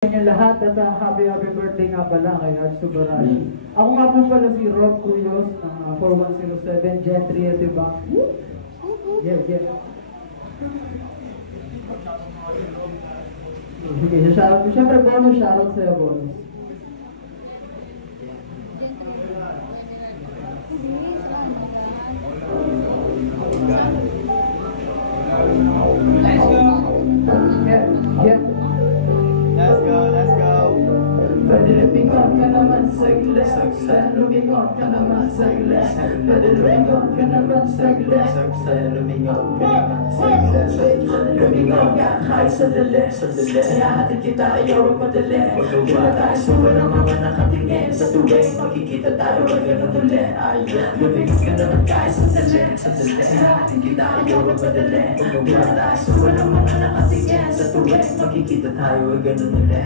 Inyo lahat at happy birthday nga pala kay Arch Subarashi. Ako nga po pala si Rob Cuyos ng 4107 Gentry at iba. Yeah. Sige, shoutout ko. Siyempre bonus, shoutout sa'yo bonus. Yeah. Let's go. Pwede lumingon ka naman saglit. Lumingon ka naman saglit. Pwede lumingon ka naman saglit. Lumingon ka naman saglit. Lumingon ka kahit sandali. Ihahatid kita, ayaw magmadali. Wala tayo suwa ng mga nakatingin. Sa tuwing makikita tayo ay ganun ulit. Lumingon ka naman kahit sandali. Ihahatid kita, ayaw magmadali. Wala tayo suwa ng mga nakatingin. Sa tuwing makikita tayo ay ganun ulit.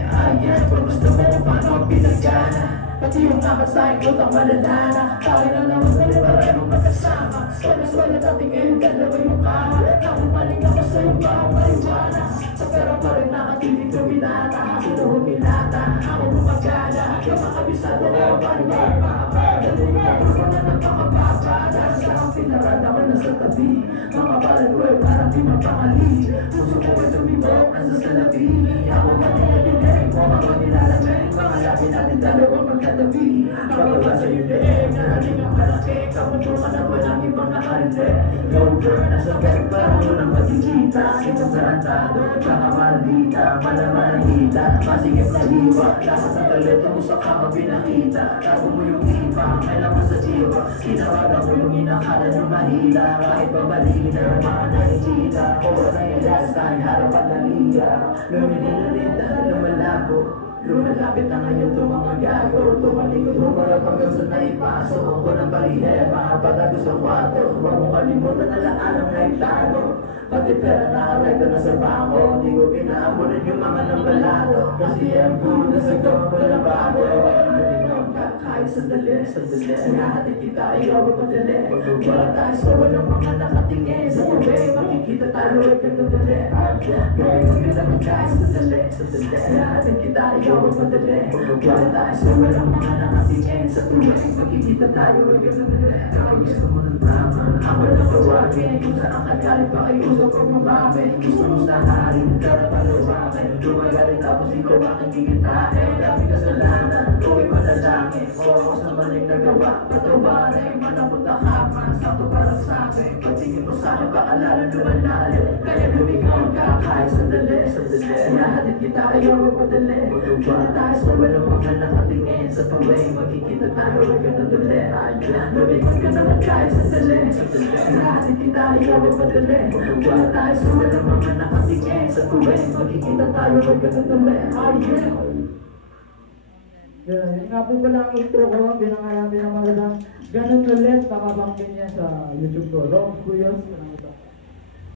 Kung gusto mo paano pinagana, pati yung nakasayang lutang malalana. Tayo na naman ulit parehong magkasama. Sobrang wala natin ngayon dalawa yung kama. Nakumaling ako sa'yo ba ang marijuana. Sa pera pa rin nakatilig ko binata. Sino humilata, ako bumagana. Yung makabisado ko, bari-bari makapagdali. Ako na nagpakababa. Dahil sa ang pinarada ko na sa tabi. Mga balagway parang di mapakali. Puso ko ay tumibok, nasa salabi. Ako matinilig, mo makakilalamin. Mga labi natin dalawang magkatabi. Mababasa yung leeg, narating ang malaki. Kapunto ka na walang ibang nakarinde. Yo girl, nasa bed pa, unang magkikita. Itong tarantado, tsaka maldita. Malamalita, masigip na hiwa. Lahat ng talento mo sa kama pinakita. Tago mo yung iba, kailangan sa jiwa. Kinawagan ko yung inakala ng mahila. Kahit pabalina, mga nakikita. O wala yung last time, harapan na liya. Luminilin dahil lumalabo. Lumalapit na ngayon itong mga gago. Tumalikod mo para hanggang sa naipasok. Ako ng balihe, makapatago sa kwarto. Huwag mong kalimutan na lahat ang naitago. Pati pera nakarekta na sa bangko. Di ko pinaamunin yung mga nambalado. Kasi ang cool na sa gawin ko na bago. Nalinog ka kahit sandali. Ihahatid kita, ikaw magpadali. Wala tayo sa walang mga nakatingin. Sa tuwi, makikita tayo ay pagdadali. Gawin ka naman kahit sandali. Ihahatid kita, ikaw magpadali. Wala tayo sa walang mga nakatingin. Sa tuwi, makikita tayo ay pagdadali. Gusto mo ng drama, ako lang tawagin. Kung saan ang kagaling pa kayo gusto ko mabami. Gusto mo sa hari, para palawakin. Lumagaling tapos ikaw aking gigitain. Dami kasalanan, tuwing manalangin. Focus na maling nagawa, patawarin. Manapunta ka man, sakto para sa akin. Patingin mo sa akin, baka lalo lumalalim. Kaya lumingon ka kahit sandali. Ihahatid kita, ayaw magpadali. Wala tayo sa walang mga nakatingin. Sa tuwing makikita tayo ay ganun ulit. Lumingon ka naman kahit sandali. Ihahatid kita, ayaw magpadali. Wala tayo sa walang mga nakatingin. Sa tuwing makikita tayo ay ganun ulit. Yun nga po pala ang intro ko, binangalan din ng magandang ganun ulit, nakabangkin niya sa YouTube ko, Rob Cuyos.